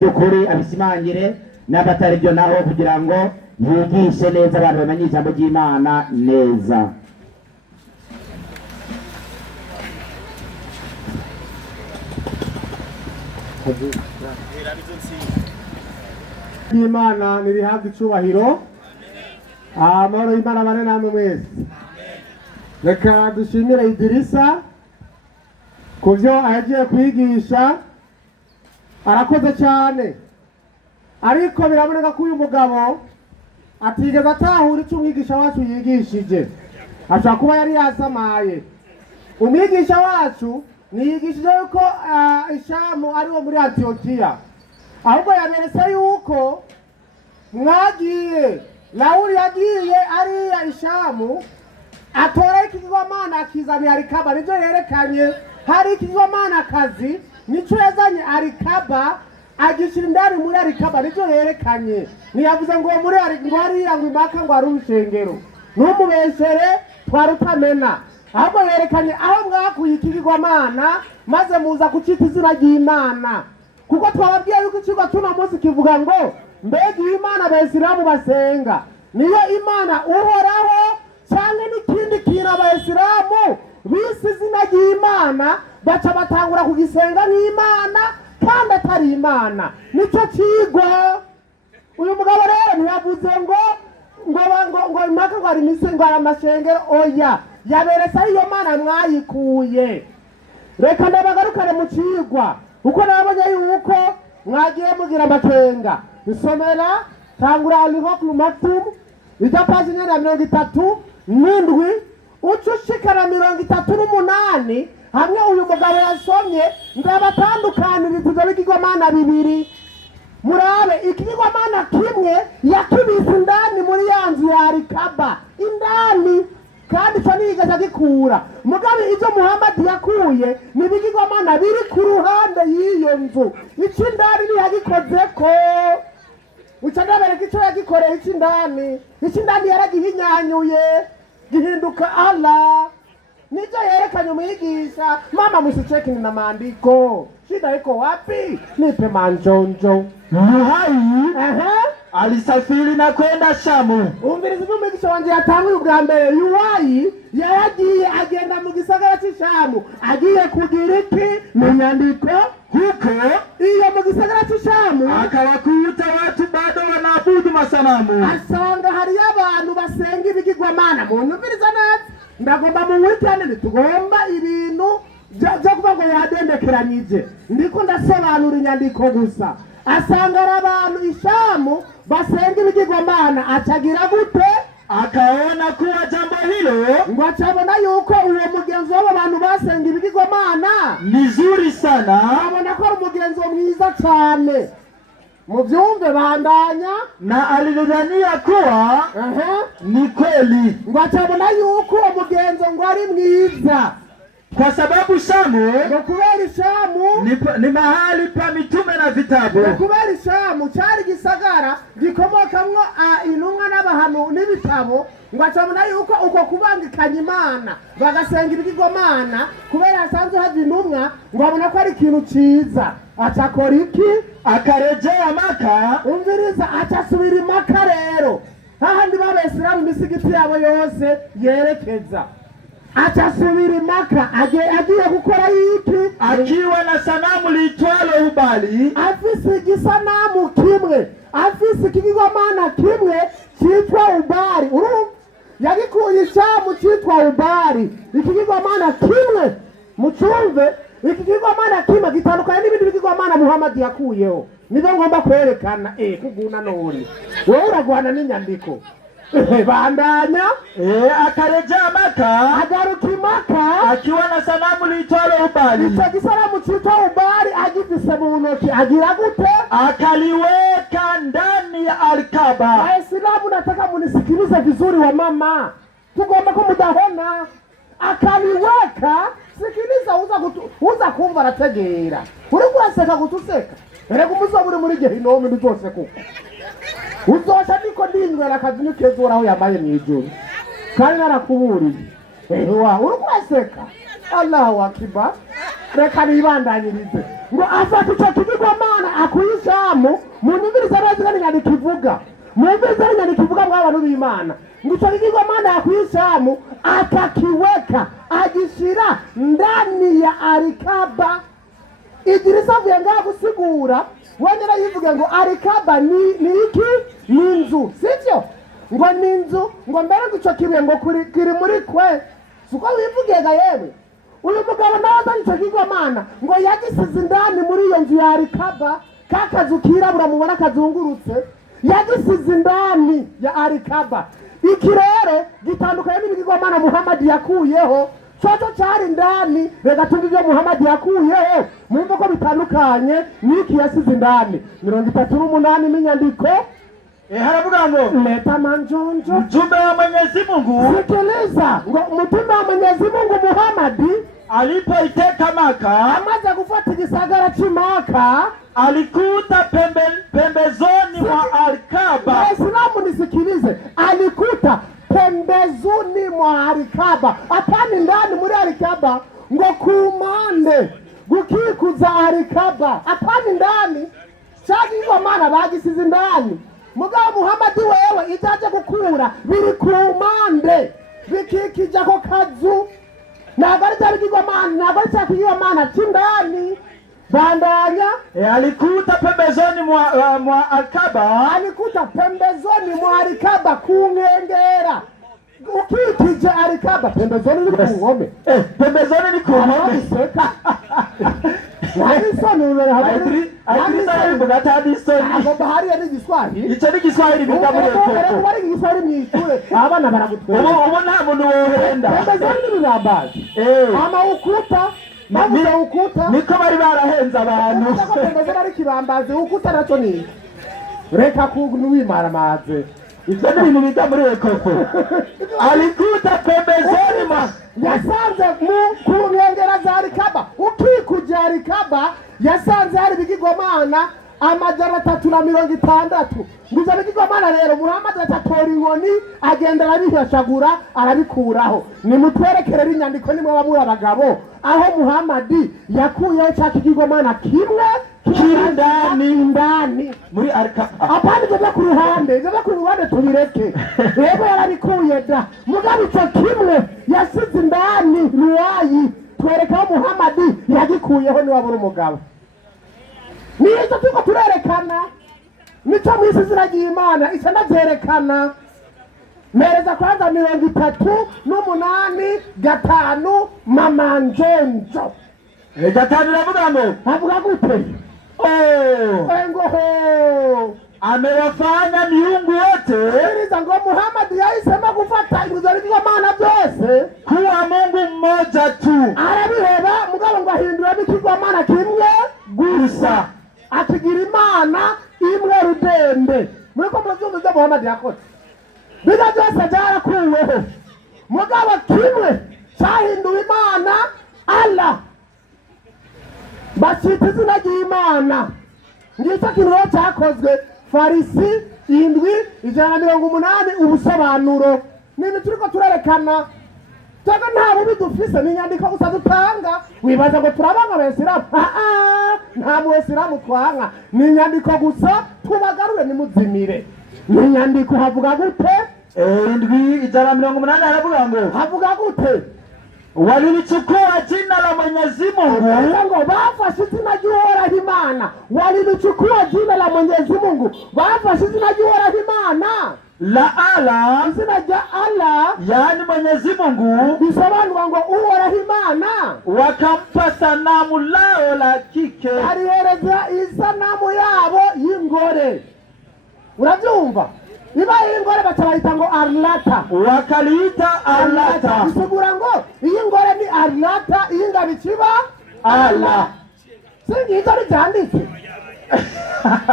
by'ukuri abisimangire n'abatari byo naho kugira ngo yigishe neza abantu bamenye ijambo ry'Imana neza. Imana nirihabwa icubahiro. Amahoro y'Imana bane namwe mwese. Reka dushimire Idirisa kuvyo agiye kwigisha, arakoze cyane, ariko biraboneka ko uyu mugabo atigeze atahura icyo umwigisha wacu yigishije. Ashaka kuba yari yasamaye. Umwigisha wacu niyigishije yuko Ishamu ari wo muri Antiokiya, ahubwo yaberetse yuko mwagiye Lawuli yagiye ariya Ishamu atora ikigirwamana akizanira Arikaba. Nibyo yerekanye hari ikigirwamana kazi nico yazanye Arikaba agishira indani muri Arikaba. Nibyo yerekanye, niyavuze ngo muri hariya ngo impaka ngo ari urushengero numubeshere twarutamena, ahubwo yerekanye aho mwakuye ikigirwamana maze muza kucita izina ry'Imana. Kuko twababwiye yuko ikigo cy'uno munsi kivuga ngo mbega Imana Abayisilamu basenga niyo Imana uhoraho cyane n'ikindi kintu Abayisilamu bise izina ry'Imana baca batangura kugisenga nk'Imana kandi atari Imana. Nico kigo uyu mugabo rero ntiyavuze ngo impaka ngo ari imisengo ari amashengero, oya, yaberetse ariyo Mana mwayikuye. Reka ndabagarukane mu kigwa uko nabonye yuko mwagiye mugira amakenga. Isomera tangura Al-Hukm Maktum paji ya 37 ucushikana 38 hamwe uyu mugabo yasomye ndabatandukaniriza ibyo bigirwamana bibiri. Murabe ikigirwamana kimwe yakibise indani muri ya nzu ya Arikaba indani, kandi cyo nigeze agikura. Mugabe ibyo Muhammad yakuye nibigirwamana biri ku ruhande y'iyo nzu, iki ndani ntiyagikozeko. Ucanabereka icyo yagikoreye iki ndani yaragihinyanyuye gihinduka Allah. Nicho yerekanye umwigisha. Mama msicheki na maandiko, shida iko wapi? Nipe manjonjo. Yuhai alisafiri na kwenda Shamu. Umviriza umwigisha wanje yatanguye ubwa mbere. Yuhai yagiye agenda mu gisagara cy'Ishamu, agiye kugira iki mu nyandiko huko iyo mu gisagara cy'Ishamu akawakuta watu bado wanaabudu masanamu. Asanga hari abantu basenga ibigirwamana. Munyumviriza neza, ndagomba mu weekend tugomba ibintu byo kuvuga ngo yadendekeranyije. Ndiko ndasobanura inyandiko gusa. Asanga abantu Ishamu basenga ibigirwamana, acagira gute? Akaona kuwa jambo hilo ngo acabona yuko uwo mugenzo w'abantu basenga ibigirwamana ni zuri sana, abona ko ari umugenzo mwiza cyane. Mubyumve bandanya. Na alidhania kuwa ni kweli, ngo acabona yuko umugenzo ngo ari mwiza kwa sababu Shamu ngo kubera Ishamu ni mahali pa mitume na vitabu. ngo kubera Ishamu cyari gisagara gikomokamwo intumwa n'abahanu n'ibitabo. ngo acabona yuko uko kubangikanya Imana bagasenga ibigirwamana kubera hasanzwe haje intumwa, ngo abona ko ari ikintu ciza. Acakora iki? Akarejea Maka. Umviriza, acasubira Maka rero hahandi b'Abayisilamu imisigiti yabo yose yerekeza. Acasubira Maka agiye gukora iki? Akiwa na sanamu liitwalo Ubali, afise igisanamu kimwe, afise ikigirwamana kimwe cyitwa Ubali. Yagikuye Ishamu cyitwa Ubali, ikigirwamana kimwe. Mucumve, ikigirwamana kimwe gitandukanye n'ibindi bigirwamana Muhammad yakuyeho. Nizo ngomba kwerekana kuguna none wowe uragwana n'inyandiko. Bandanya. Akarejea Maka, agaruka Maka akiwa na sanamu liitwalo Ubali. icyo gisanamu cyitwa Ubali agifise mu ntoki, agira gute? Akaliweka ndani ya Arikaba. Waislamu nataka munisikilize vizuri wa mama, tugomba ko mudahona. Akaliweka, sikiliza, uza kumva arategera. Uri kuraseka gutuseka, erega umuzoburi muri Gehinomu ndose kuko uzosha niko ndindwe nakazinyu kezora aho yambaye mwijuru kandi narakuburiye. Uri kuraseka? Allahu Akbar. Reka nibandanyirize. ngo afata icyo kigirwamana akuyishamu munyumvirize neza n'inyandiko ivuga mwumvirize n'inyandiko ivuga mw'abantu b'Imana ngo icyo kigirwamana akuyishamu akakiweka agishira ndani ya arikaba. Idirisa avuye ngaha gusigura wongera yivuga ngo arikaba ni iki? Ni inzu, sivyo? Ngo ni inzu, ngo mbere ngo icyo kibuye ngo kiri muri kwe suko wivugega yewe. Uyu mugabo nawe azanye icyo kigirwamana ngo yagisize indani muri iyo nzu ya arikaba, kakazu kirabura mubona kazungurutse yagisize indani ya arikaba. Iki rero gitandukanye n'ibigirwamana Muhammad yakuyeho, cyoco cyari ndani. Reka tumve ibyo Muhammad yakuyeho mwumve ko bitandukanye n'iki yasize indani. 38 n'inyandiko haravuga ngo leta manjonjo mtume wa Mwenyezi Mungu, sikiliza, ngo mtume wa Mwenyezi Mungu Muhammad alipoiteka Maka, amaze gufata igisagara cy'Imaka, alikuta pembezoni mwa Arikaba. Waislamu nisikilize, alikuta pembezoni mwa Arikaba, apani ndani muri Arikaba, ngo kumande gukikuza Arikaba, apani ndani cyagirwamana bagisize ndani. Mugabo Muhammad wewe itaje gukura biri kumande bikikija ko kazu, nagari cyabigirwamana, nagari cyakigirwamana cy'indani. Bandanya Alikuta pembezoni mwa Arikaba, alikuta pembezoni mwa Arikaba kunkengera. Ukikije Arikaba pembezoni ni kunkome, pembezoni ni kunkome. Hadisoni ule habari. Hadisoni bugata hadisoni. Abo bahari ya Giswahili. Ico ni Giswahili bigamuriye koko. Bari Giswahili mw'ishure abana baragutwera. Ubu nta muntu wohenda. Pembezoni ni nabazi. Ama ukuta mabuza ukuta niko bari barahenza abantu. Pembezoni ari kibambazi ukuta naco ni. Reka kuwimara maze. Ivyo ni ibintu biga muri ekoko. Alikuta pembezoni mwa yasanze mu kunkengera za Arikaba. Ukikuja Arikaba yasanze hari ibigirwamana 360. Nguza bigirwamana rero Muhammad atatora inkoni agenda arabihashagura arabikuraho. Nimutwerekere inyandiko nimwe bamwe abagabo aho Muhammad yakuyeho cya kigirwamana kimwe kiri ndani muri Arikaba. Apana byo ku ruhande, byo ku ruhande tubireke. Rego yarabikuye da. Mugabe icyo kimwe yasize ndani ruwayi. Twereka Muhammad yagikuyeho ni wabura umugabo. Niyo tuko turerekana. Nico mwisi ziragiye Imana isa ndavyerekana. Mereza kwanza 38 5 mama njonjo. Gatanu ravuga ngo avuga gute? Engoho amewafanya miungu wote, iliza ngo Muhammad yaisema kufata ibigirwamana byose kuwa Mungu mmoja tu. Arabiheba mugabo ngo ahindura bikigwamana kimwe gusa, akigira Imana imwe rudende. Mwiko muravyumva ibyo Muhammad yakoze. Biga byose byarakuweho mugabo kimwe cyahinduwe Imana Allah, bacita izina ry'Imana. Ngicyo kintu cyakozwe Farisi 7:180 ubusobanuro. Nini turiko turerekana Tego nta bubi dufise n'inyandiko gusa dutanga. Wibaza ngo turabanga abesiramu. Nta mwesiramu twanga. N'inyandiko gusa tubagarure nimuzimire. N'inyandiko havuga gute? 7:180 haravuga ngo havuga gute? walilichukua jina la Mwenyezi Mungu. Ngo bafashe izina ry'Uhoraho Imana. Walilichukua jina la Mwenyezi Mungu. Bafashe izina ry'Uhoraho Imana. La Allah, izina rya Allah, yani Mwenyezi Mungu, bisobanura ngo Uhoraho Imana, wakampa sanamu lao la kike. arihereza isanamu yabo y'ingore. Urabyumva? Niba y'ingore bacabayita ngo Arlata. Wakaliita Arlata. Bisigura ngo iyi ngore ni Arlata, iyi ngabo ikiba Allah. Singizo ryanditse.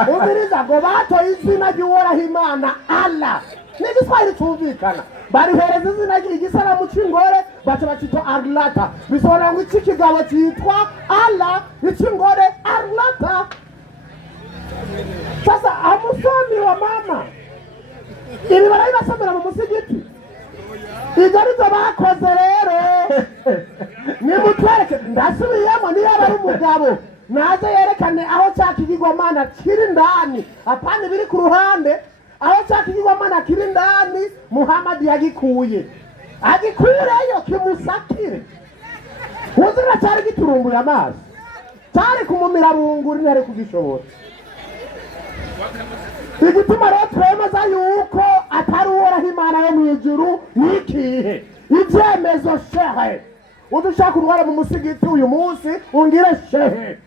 Ubiriza ngo batoye izina ry'Uhoraho Imana Allah. N'igiswahili cyumvikana. Barihereza izina ry'igisanamu cy'ingore baca bacita Arlata. Bisobanura ngo iki kigabo cyitwa Allah, iki ngore Arlata. Sasa amusomi wa mama ibi barabibasomera mu musigiti. Ibyo aribyo bakoze rero. Nimutwereke ndasubiyemo niba ari umugabo naze yerekane aho cya kigirwamana kiri ndani, apana biri ku ruhande. Aho cya kigirwamana kiri ndani Muhamadi yagikuye, agikureyo kimusakire. Uzira cyari giturumbuye amazi, cyari kumumira bunguri ntare kugishobora. Igituma rero twemeza yuko atari uhoraho Imana yo mu ijuru nikihe ibyemezo shehe. Udushaka uruhare mu musigiti uyu munsi ungire shehe,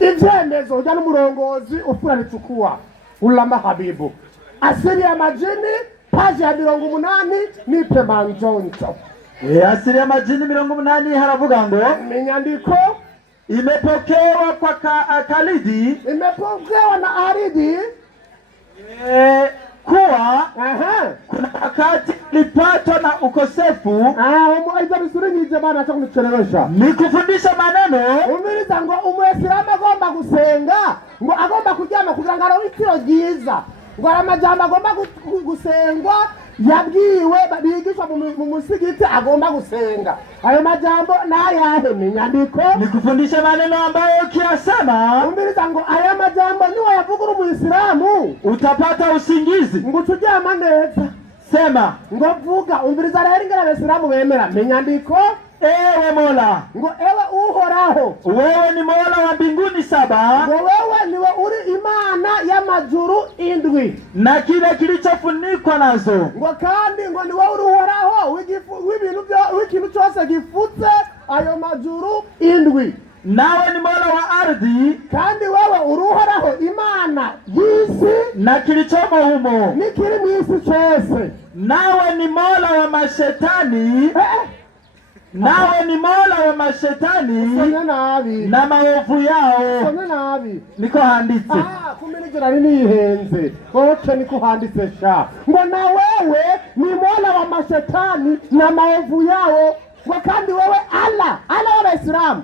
ibyemezo ujya n'umurongozi ufurana icukua ulama Habibu asiri ya majini paji ya 80 nipe manjonjo. Asili ya majini 80 haravuga ngo Minyandiko imepokewa kwa Kalidi, imepokewa na Aridi kuwa kuna wakati lipatwa na ukosefu. Iza misuri nije bana acha kunichelewesha. Nikufundisha maneno Umiriza ngo umwesirama agomba gusenga, ngo agomba kujyama kugira ngo arawitiro ryiza, ngo aramajambo agomba gusengwa yabwiwe bigishwa mu musigiti agomba gusenga. Ayo majambo nayahe Minyandiko? Nikufundisha maneno ambayo ukiyasema, umiriza ngo aya majambo niwe yavugura Muislamu utapata usingizi, ngo tujyama neza. Sema ngo vuga, umviriza rero ingera Abisilamu bemera. Minyandiko ewe Mola, ngo ewe uhoraho, wewe ni Mola wa mbinguni 7, ngo wewe niwe uri Imana y'amajuru 7 na kile kilichofunikwa nazo, ngo kandi ngo niwe uri uhoraho w'ikintu cyose gifutse ayo majuru 7. nawe ni Mola wa ardhi, kandi wewe uri uhoraho Imana y'isi na kilichomo humo, nikiri mu isi cyose. nawe ni Mola wa mashetani, nawe ni Mola wa mashetani na maovu yao. Niko handitse. Kumene nari nihenze. Oke niko handitse sha. Ngo na wewe ni Mola wa mashetani na maovu yao. Ngo kandi wewe Allah w'Abayisilamu.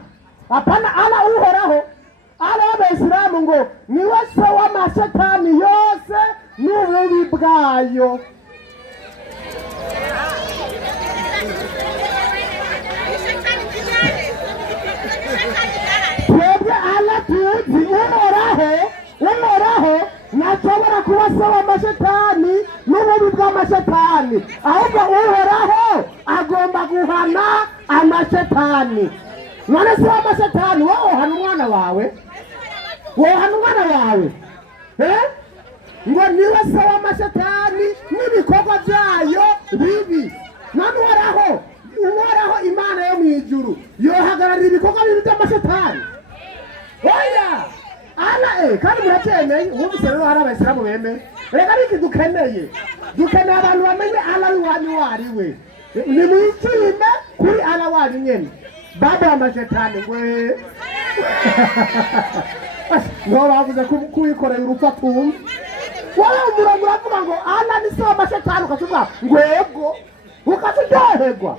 Apana Allah uhoraho. Allah w'Abayisilamu ngo niwe se wa mashetani yose n'ububi bwayo. Twebwe Allah tuzi uhoraho ntashobora kuba se w'amashetani n'ububi bw'amashetani, ahubwo uhoraho agomba guhana amashetani. None se w'amashetani wowe uhana umwana wawe? Ngo niwe se w'amashetani n'ibikorwa byayo bibi. None uhoraho Imana yo mu ijuru yohagararira ibikorwa bibi by'amashetani? Oya! Allah kandi muracyemeye wumvise rero hari Abayisilamu bemeye. Reka iki dukeneye abantu bamenye Allah wanyu wariwe. Ni mwikime kuri Allah wanyu nyene. Baba amashetani ngwe. Ngo bavuze kuyikorera urufatumwe. Wala umurongo uravuga ngo Allah ni se w'amashetani ukavuga ngwego ukatujyoherwa.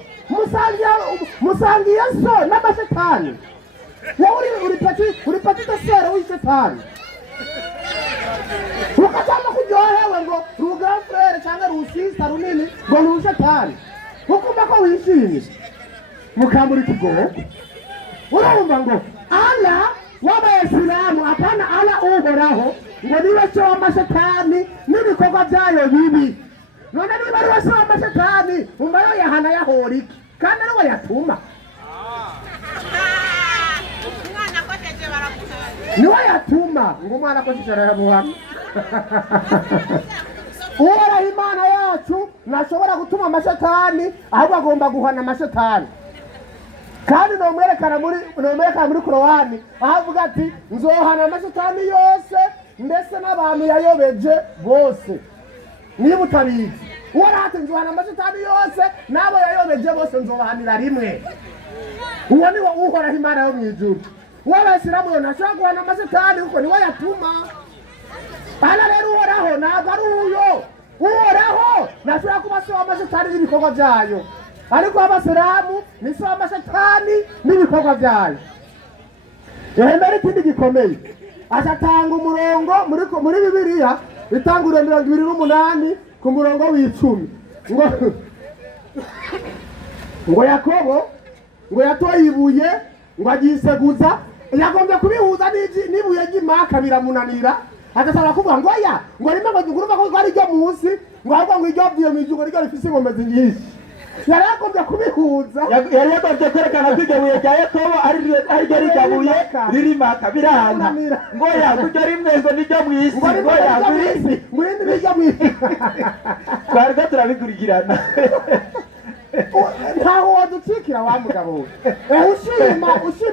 Musangiye so n'amashetani. Wowe uri patite sere w'ishetani. Ukatama kujyohewe ngo ruga frere cyangwa rusista runini ngo ni ushetani. Ukumva ko wishimye. Mukambura ikigogo. Urumva ngo Allah w'Abayisilamu apana Allah uhoraho ngo niwe se w'amashetani n'ibikorwa byayo bibi. None niba ari se w'amashetani umva yo yahana yahora iki? Kandi ari we yatuma. Niwe yatuma ngo umwana akoresheje aramuhana. Uhoraho Imana yacu ntashobora gutuma amashetani, ahubwo agomba guhana amashetani. Kandi nomwerekana muri Korowani ahavuga ati nzohana amashetani yose ndetse n'abantu yayobeje bose. Niba utabizi uhoraho ati nzohana amashetani yose n'abo yayobeje bose nzobahanira rimwe. Uwo ni uhoraho Imana yo mu ijuru. W'Abayisilamu ntashobora guhana amashetani kuko niwe yatuma. Allah rero uhoraho ntabwo ari uyo. Uhoraho ntashobora kuba se w'amashetani n'ibikorwa byayo, ariko Abasilamu ni se w'amashetani n'ibikorwa byayo. Mbere ikindi gikomeye ashatanga umurongo muri Bibiliya itanguriro 28 ku murongo w'10 ngo Yakobo ngo yatoye ibuye ngo agiseguza yagombye kubihuza n'ibuye ry'imaka biramunanira agasaba kuvuga ngo oya ngo rimwe ngo ngurumva ko ari ryo munsi ngo ahubwo ngo iryo bwiye mu ijuru ryo rifise inkomezi nyinshi yari yagombye kubihuza yari yagombye kwerekana ko iryo buye rya Yakobo ari ryo rijya buye ririmaka birahana ngo oya kuryo rimwe ngo niryo mw'isi ngo oya mw'isi mwindi niryo mw'isi twari ko turabikurikirana ntaho waducikira wa mugabo we ushima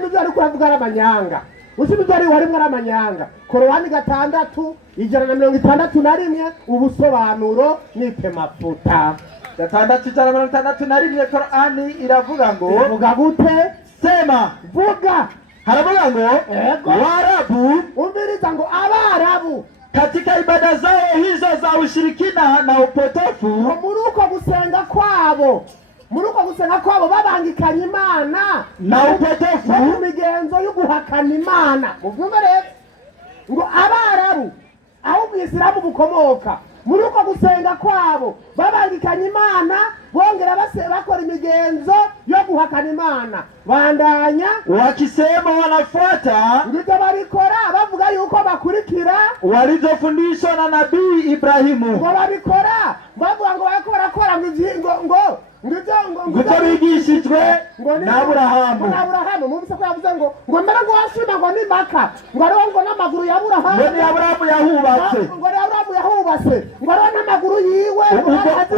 ibyo ari kuvuga ari amanyanga ushima ibyo ari warimo ari amanyanga Korowani 6:161 ubusobanuro n'itemafuta 6:161 Korani iravuga ngo uvuga gute sema vuga haravuga ngo Waarabu umviriza ngo Abarabu katika ibada zao hizo za ushirikina na upotofu muri uko gusenga kwabo babangikanye Imana na upotofu mu migenzo yo guhakana Imana muvyumve rero ngo Abarabu aho Ubwisilamu bukomoka muri uko gusenga kwabo babangikanye Imana bongera bakora imigenzo yo guhakana Imana bandanya wakisema wanafuata ngivyo babikora bavuga yuko bakurikira walizofundishwa na Nabii Ibrahimu ngo babikora bavuga ngo barakora ngo ngivyo bigishijwe na Aburahamu mumvise ko yavuze ngo mbere ngo washima ngo ni maka ngo ariho ngo n'amaguru ya Aburahamu ngo ni Aburahamu yahubatse ngo ni Aburahamu yahubatse ngo ariho n'amaguru yiwe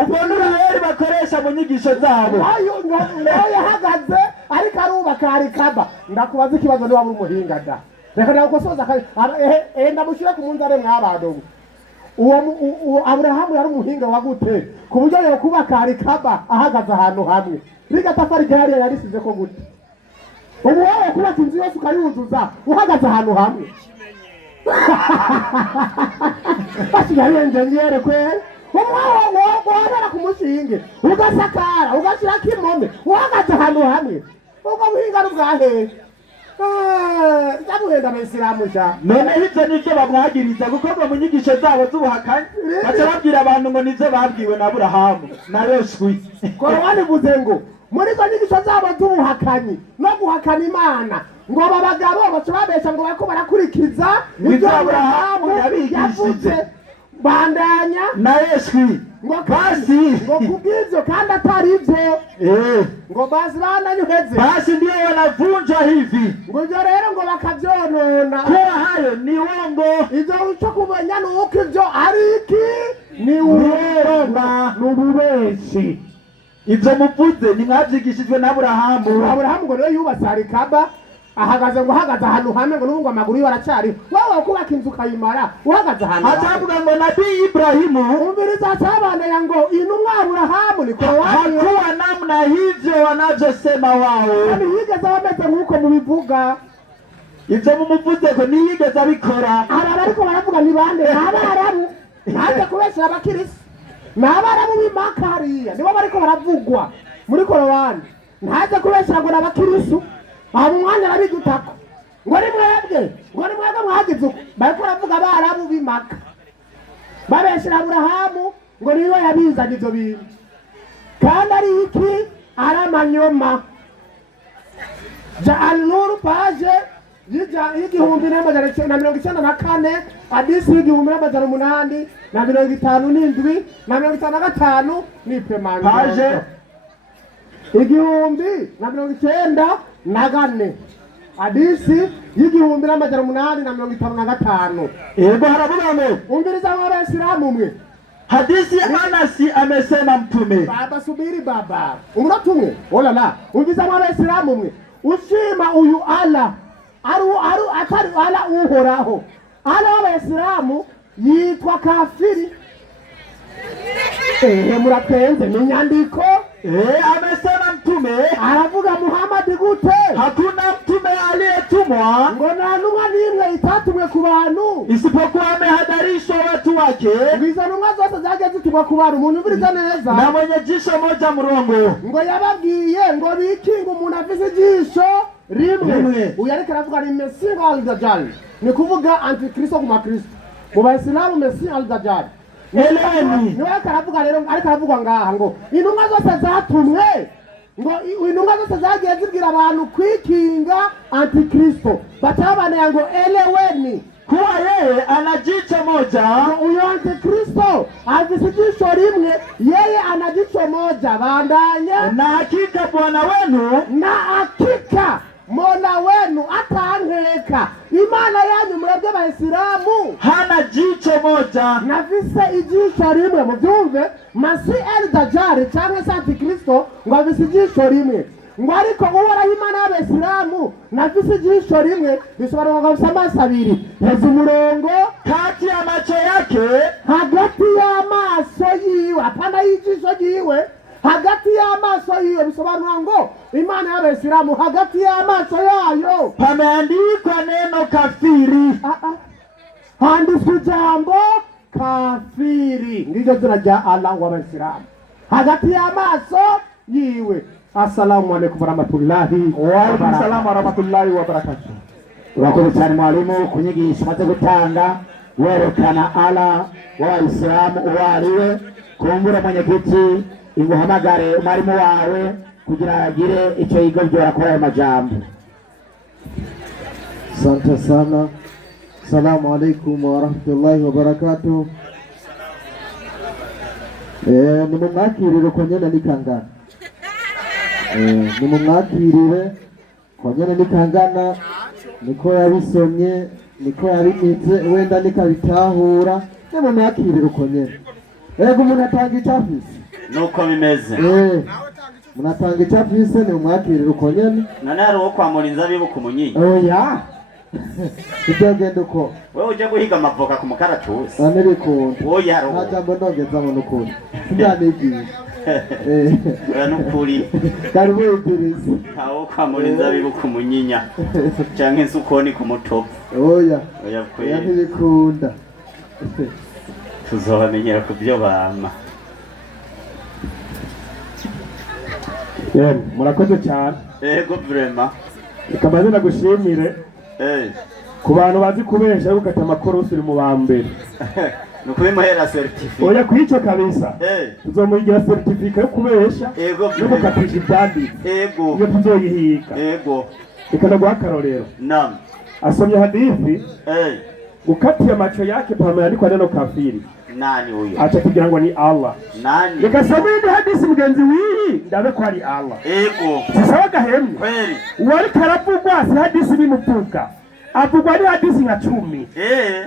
ubwo n'uruyeri bakoresha mu nyigisho zabo ngo yahagaze ariko arubaka arikaba ndakubaza ikibazo niba uri umuhinga da reka nagukosoza ndamushyire ku munzane mw'abantu uwo Aburahamu yari umuhinga wa gute ku buryo yo kubaka arikaba ahagaze ahantu hamwe rigatafari ryariya yarisize ko gute ubu wowe kubaka inzu yose ukayuzuza uhagaze ahantu hamwe basigaye enjeniyere kweli wabera ku mushinge ugasakara ugashyirako impome uhagaze ahantu hamwe ubwo buhinga ari ubwahehe ndabuhenda Abayisilamu sha none ivyo nivyo bamwagiriza gukorwa mu nyigisho zabo z'ubuhakanyi baca babwira abantu ngo nivyo babwiwe na Aburahamu na Yoshwi Korowani ivuze ngo muri izo nyigisho zabo z'ubuhakanyi no guhakana Imana ngo aba bagabo baca babesha ngo bariko barakurikiza ivyo Aburahamu yabigishije bandanya na Yoshwi basi ngo kubw'ivyo kandi atari ivyo ngo basi bananyuheze basi ndio wanavunjwa hivi ngo ivyo rero ngo bakavyonona kuwa hayo ni uongo ivyo uco kumenya nuko ivyo ari iki ni urongo n'ububeshi ivyo muvuze ni mwavyigishijwe na Aburahamu ngo rero yubatse arikaba ahagaze ahantu hamwe ngo n'ubwo amaguru yiwe aracari wowe kubaka inzu ukayimara uhagaze ahantu atavuga ngo Nabii Ibrahimu umviriza cyabandanya ngo intumwa Aburahamu ni Korowani hakuwa namna hivyo wanavyosema wao kandi yigeze bameze nk'uko mubivuga ivyo mumuvuze ko niyigeze abikora aba bariko baravuga ni bande Abarabu ntaje kubeshyira abakirisi ni Abarabu b'imaka hariya nibo bariko baravugwa muri Korowani ntaje kubeshyira ngo n'abakirisu aha mu mwanya arabigutako ngo ni mwebwe mwagize uko bariko baravuga Abarabu b'imaka babeshyira Aburahamu ngo niwe yabizanye ivyo bintu kandi ari iki ari amanyoma Al-Nur page y'igihumbi n'amajana 94 hadisi y'igihumbi n'amajana 857 na 55 ni pemano page igihumbi na 94 hadisi y'igihumbi n'amajana 855 yego haravuga ngo umviriza w'Abayisilamu mwe hadithi Anasi amesema mtume baba subiri baba umunota umwe olala umviriza w'Abayisilamu mwe ushima uyu Allah atari Allah uhoraho Allah w'Abayisilamu yitwa kafiri murapenze ni nyandiko amesema mtume aravuga Muhammad gute hakuna mtume aliyetumwa ngo nta ntumwa n'imwe itatumwe ku bantu isipokuwa amehadarishwa watu wake izo ntumwa zose zagiye zitumwa ku bantu umuntu umviriza neza na mwenye jisho moja mrongo ngo yababwiye ngo bikinga umuntu afise ijisho rimwe uyu ariko aravuga ni Mesiya al-Dajjal ni kuvuga antikristo ku makristo mu Bayisilamu Mesiya al-Dajjal eleweni niwe aravuga rero ariko aravuga ngaha ngo intumwa zose zatumwe ngo intumwa zose zagiye zibwira abantu kwikinga antikristo, batabanaya ngo eleweni kuwa yeye ana jicho moja. uyo antikristo afise ijisho rimwe, yeye ana jicho moja. Bandanya, Na hakika Bwana wenu na hakika Mola wenu atankeka, Imana yanyu mwebwe Abayisilamu hana jicho moja. nafise ijisho rimwe. Mubyumve, Masi el Dajjal cyangwa se Antikristo ngo afise ijisho rimwe, ngo ariko uhoraho Imana y'Abayisilamu nafise ijisho rimwe, bisobanura ngo afise amaso abiri. Heza umurongo Kati ya macho yake, hagati y'amaso yiwe, apana y'ijisho yiwe, hagati y'amaso yiwe, bisobanura ngo Imana y'Abayisilamu hagati y'amaso yayo pameandikwa neno kafiri. handitswe ijambo kafiri, ngiryo zina rya Allah w'Abayisilamu hagati y'amaso yiwe. Assalamu alaikum warahmatullahi Waalaikum salamu warahmatullahi wabarakatuh. urakoze cyane mwarimu ku nyigisho umaze gutanga werekana Allah w'Abayisilamu uwo ari we. kumbura mwenyekiti iguhamagare umwarimu wawe kugira agire icyo yigobyora kuri ayo majambo. Asante sana. Assalamu alaikum warahmatullahi wabarakatuh. Nimumwakirire kwa nyene nikangana. Nimumwakirire kwa nyene nikangana, niko yabisomye, niko yabimitse, wenda nikabitahura. Nimumwakirire kwa nyene. Ego munatanga icafisi. Nuko bimeze. Munatanga icafisi, nimumwakirire uko nyene. None hari uwo kwa Murinza bibuka umunyinyi. Oya. Itagenda uko. Wewe uje guhiga amavoka ku mukaratusi. Anebikunda. Oya hari uwo. Ntajambo ndongezamo n'ukuri. Ndanigiye. Oya n'ukuri. Karibu Idrisi. Ntawo kwa Murinza bibuka umunyinya. Canke insukoni ku mutovu. Oya. Oya Oya kweli. ntibikunda. Tuzobamenyera ku byo bama. Murakoze cyane. Ego vraiment. Ikamaze nagushimire ku bantu bazi kubesha gukata amakorosi uri mu bambere. Nukubimuhera certificate. Oya kwico kabisa. Tuzomugira certificate yo kubesha Ego no gukatisha ibyanditse. Ego. Iyo tuzoyihiga. Ego. Ikanaguha akarorero. Naam. Asomye hadithi gukatiya macho yake pameandikwa neno kafiri. Nani huyo? Acha kugira ngo ni Allah. Nani? Nikasoma indi hadithi mugenzi wiyi ndabe ko ari Allah. Ego. Sisawa gahemwe. Kweli. Wari karavugwa si hadithi bimuvuga. Avugwa ni hadithi nka 10.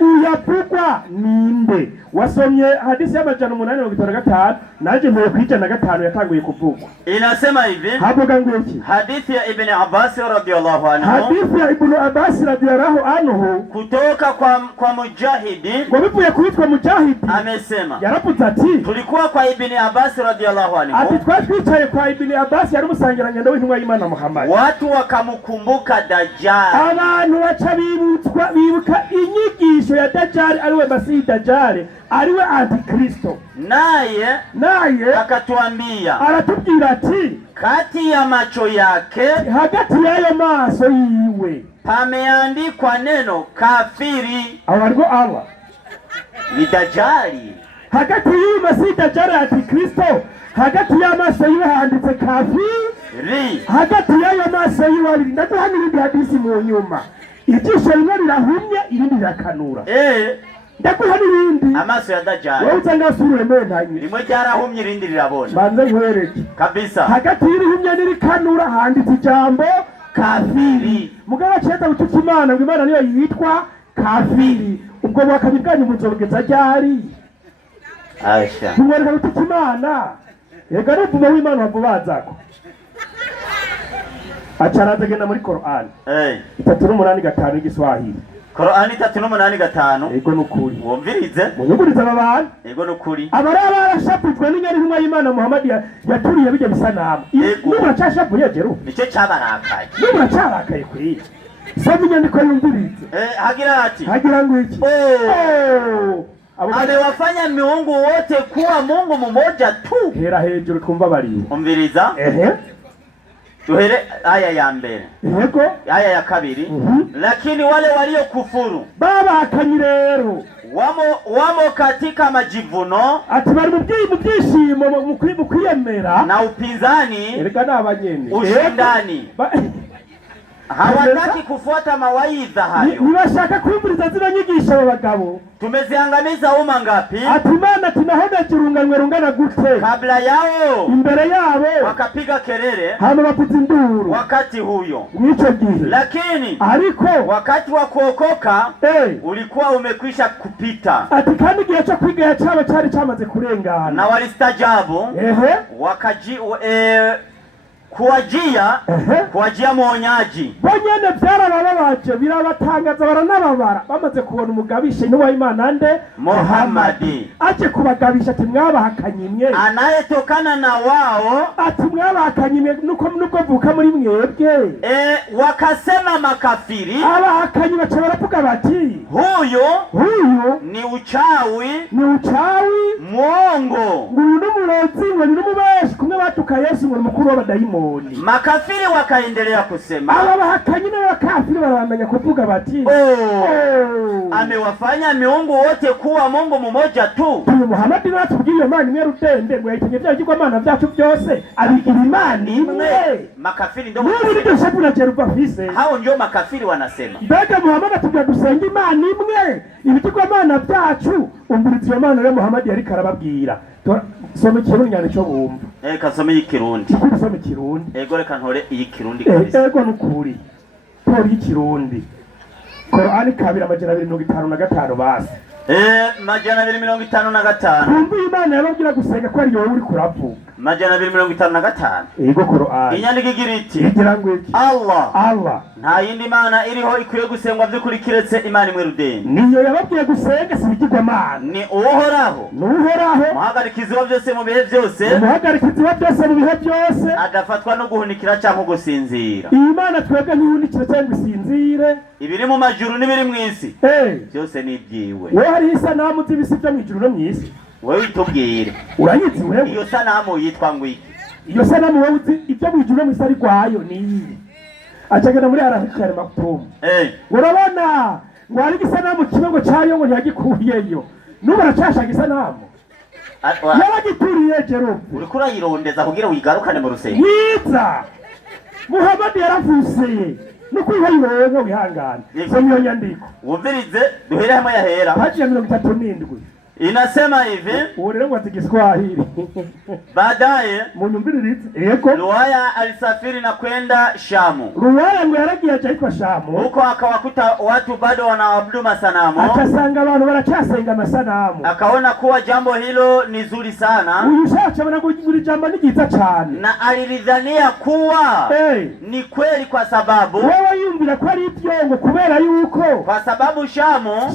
Uyavugwa ninde? Wasomye hadithi y'amajana 855 naje mwe kwijana 5 yatanguye kuvugwa. Inasema hivi. Havuga ngo iki? Hadithi ya Ibn Abbas radhiyallahu anhu. Hadithi ya Ibn Abbas radhiyallahu anhu kutoka kwa Mujahidi. Ngo bivuye kuitwa Mujahidi. Amesema. Yaravuze ati tulikuwa kwa Ibn Abbas radhiyallahu anhu. Ati twicaye kwa Ibn Abbas yari musangira ngendo w'intumwa y'Imana Muhammad. Watu wakamkumbuka Dajjal. Abantu baca bibuka inyigisho ya Dajjal, ariwe Masihi Dajjal, ariwe Antikristo. Naye akatuambia, aratubwira ati kati ya macho yake, hagati y'ayo maso yiwe pameandikwa neno kafiri. Awargo Allah ni Dajjali. Hagati y'uyu Masihi Dajjal Antikristo, hagati y'amaso yiwe handitse kafiri. Hagati y'ayo maso yiwe ndaduha n'ibindi hadisi mu nyuma. Ijisho rimwe rirahumye irindi rirakanura. Ndaguha n'ibindi. Amaso ya Dajjal. Wowe usanga surure menanye. Rimwe ryarahumye irindi rirabona. Banze nkwereke. Kabisa. Hagati y'irihumye n'irikanura handitse ijambo kafiri. Mugabo cyeta gutuka Imana ngo Imana niyo yitwa kafiri. Ubwo bakabibwanya umuzogeza ryari. Aisha. Tumwereka gutuka Imana. Ega n'uvumo w'Imana wavubazako. Acharaza genda muri Qur'an. 3:8 igiswahili. Qur'an 3:8. Ego nukuri. Wumvirize. Munyuguriza abantu. Ego nukuri. Abara barashapujwe n'inyari ntumwa y'Imana Muhammad yaturiye bijya bisanamu. Nubura cyashavuye jero. Nicyo cyabarakaye. Nubura cyarakaye kwira. Soma inyandiko yumvirize. Hagira ngo iki? Amewafanya miungu wote kuwa Mungu mmoja tu. Hera hejuru kumva bari. Umviriza. Tuhere aya ya mbere. Yego. Aya ya kabiri. Lakini wale walio kufuru. Baba akanyirero. wamo katika majivuno ati bari mu byishimo mu kwiyemera na upinzani, erega n'abanyene ushindani. Hawataki kufuata mawaidha hayo. Nibashaka kwimuriza zino nyigisho abagabo. Tumeziangamiza umma ngapi? Ati Imana tunahona kirunganwe rungana gute? Kabla yao imbere yabo wakapiga kelele, hano bavuza induru wakati huyo mwico gihe. Lakini ariko wakati wa kuokoka ulikuwa umekwisha kupita. Ati kandi gihe cyo kwiga cyabo cyari cyamaze kurengana. Na walistajabu kuwajia mwonyaji. Bonyene byarababaje birabatangaza baranababara bamaze kubona umugabisha n'uwa Imana nde Muhammadi aje kubagabisha ati mwabahakanyimwe anayetokana na wao, ati mwabahakanyimwe nuko vuka muri mwebwe. Wakasema makafiri abahakanyi bacha baravuga bati huyo ni uchawi nguyu mwongo, n'umurozi ngo ni n'umubeshi kumwe batuka Yesu ngo mukuru w'abadayimoni. Makafiri wakaendelea kusema, aba bahakanyi n'abakafiri barandanya kuvuga bati amewafanya miungu wote kuwa Mungu mmoja tu. Muhammad natubwiye Imana imwe rutende ngo yayikenye byagirwa Imana byacu byose abigira Imana imwe. Makafiri ndio hao ndio makafiri wanasema. Mbega Muhammad atubwiye gusenga Imana imwe ibigirwa Imana byacu. Umburiza Imana rero Muhammad yari karababwira. Some Kirundi nyane cyo bumva. Kasome y'Ikirundi. Some Kirundi. Ego reka ntore y'Ikirundi kabisa. Ego nukuri. Tori y'Ikirundi. Qur'ani 2:255 basi. Majana 2:55. Kumva Imana yababwira gusenga ko ari yowe uri kuravuga. Majana 2:55. Ego Qur'ani. Inyandiko igira iti igira ngo iki? Allah. Nta yindi Mana iriho ikwiye gusengwa by'ukuri kiretse Imana imwe rudende. Niyo yababwiye gusenga sibigirwa Mana. Ni uhoraho. Muhagarikizi wa byose mu bihe byose. Muhagarikizi wa byose mu bihe byose. Adafatwa no guhunikira cyangwa gusinzira. Imana twebwe ntihunikira cyangwa gusinzire. Ibiri mu majuru n'ibiri mu isi. Byose ni ibyiwe. We hari isanamu z'ibisi byo mu ijuru no mu isi. Wewe itubwire. Urayizi wewe? Iyo sanamu yitwa ngo iki? Iyo sanamu wowe uzi ibyo mu ijuru no mu isi ari kwayo ni iyi. Acagenda muri arahikare makuru. Urabona ngo hari isanamu kibango cyayo ngo ntiyagikuyeyo. Nubu aracashaka isanamu. Yaragituriye jero. Uri kurayirondeza kugira wigarukane mu rusenge. Yiza. Muhammad yaravuse. Nuko yihayironka wihangana. Somyo nyandiko. Wumvirize duhere hamwe yahera. Paji ya 37. Inasema hivi. Uone ngo Kiswahili. Baadaye munyumviriritse yego Ruwaya alisafiri na kwenda Shamu. Ruwaya ngo yaragiye aje Shamu. Huko akawakuta watu bado wanaabudu masanamu. Akasanga abantu baracyasenga masanamu. Akaona kuwa jambo hilo ni zuri sana. Uyushacha bana guri jambo ni giza cyane. Na alilidhania kuwa ni kweli kwa sababu wewe yumvira ko ari ibyongo kubera yuko kwa sababu Shamu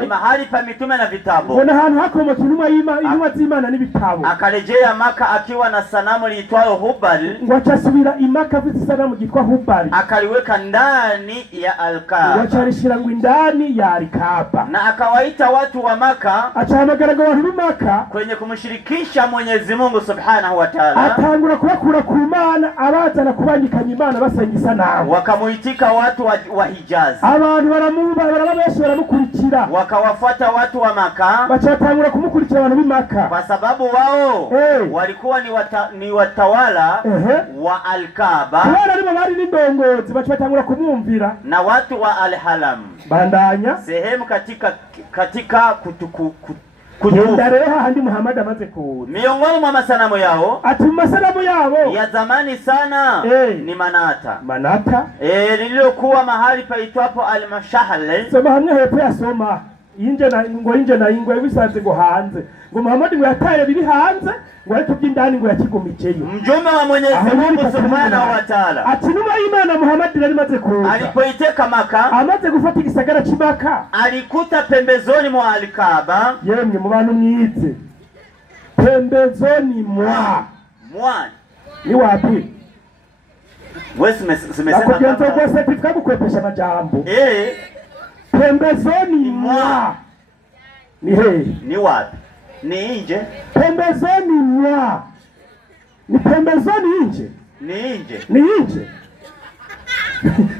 ni mahali pa mitume na vitabu. Ahantu hakomoka inuma z'Imana n'ibitabo. Akarejea Maka akiwa na sanamu liitwayo Hubal. Ngo acasubira imaka afite sanamu yitwa Hubal. Akaliweka ndani ya Al-Kaaba. Ngo acarishira ngo indani ya Al-Kaaba. Na akawaita watu wa Maka. Acahamagara abantu b'Maka kwenye kumshirikisha Mwenyezi Mungu Subhanahu wa Ta'ala. Atangura kubakura ku Mana abazana kubangikanya Imana basenga sanamu. Wakamuitika watu wa Hijaz. Abantu barababesha baramukurikira. Wakawafuata watu wa Maka. Batangura kumukurikira abantu b'Imaka kwa sababu wao walikuwa ni watawala wa Al-Kaaba. Wala ni bari n'indongozi batangura kumwumvira. Na watu wa Al-Halam bandanya sehemu katika Ndareha handi Muhammad amaze kuza. Miongoni mwa masanamu yao ati masanamu yao ya zamani sana ni Manata. Lililokuwa mahali paitwapo Al-Mashahal. Soma hamwe hepfo yasoma inje na ingwe bisanze ngo hanze ngo Muhammad ngo yataye biri hanze ngo ariko by'indani ngo yakigumiceyo. Mjumbe wa Mwenyezi Mungu Subhanahu wa Ta'ala ati numa Imana Muhammad yari maze kuza. Alipoiteka Maka amaze gufata igisagara cy'Imaka alikuta pembezoni mwa Al-Kaaba. Yemwe mu bantu mwize pembezoni mwa ni wapi? Wewe umesema kama kwa certificate kukwepesha majambo. Pembezoni mwa ni wapi? Ni nje. Pembezoni mwa ni pembezoni nje. Ni nje.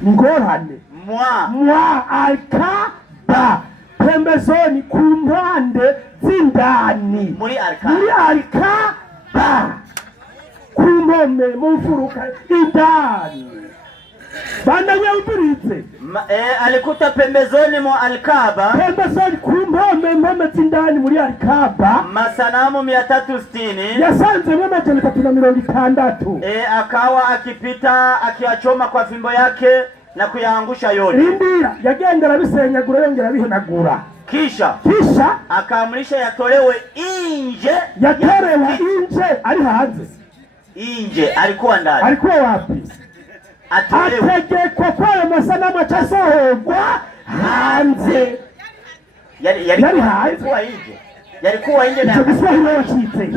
Ngorane. Mwa Al-Kaaba. pembezoni ku mpande z'indani muri muri arika arikaba ku mpome mu mfuruka indani bandanye uturitse alikuta pembezoni mwa alkaba pembezoni ku mpome z'indani muri arikaba masanamu 360 yasanzemo amajana 360 akawa akipita akiachoma kwa fimbo yake na kuyaangusha yote. Rindira yagendera bisenyagura yongera bihenagura. Kisha akaamrisha yatolewe inje. Yatolewe inje ari hanze. Inje alikuwa ndani. Alikuwa wapi? Atolewe. Ategekwa kwa masanamu acasohogwa hanze. Yalikuwa inje. Yalikuwa inje na Kiswahili wacitse.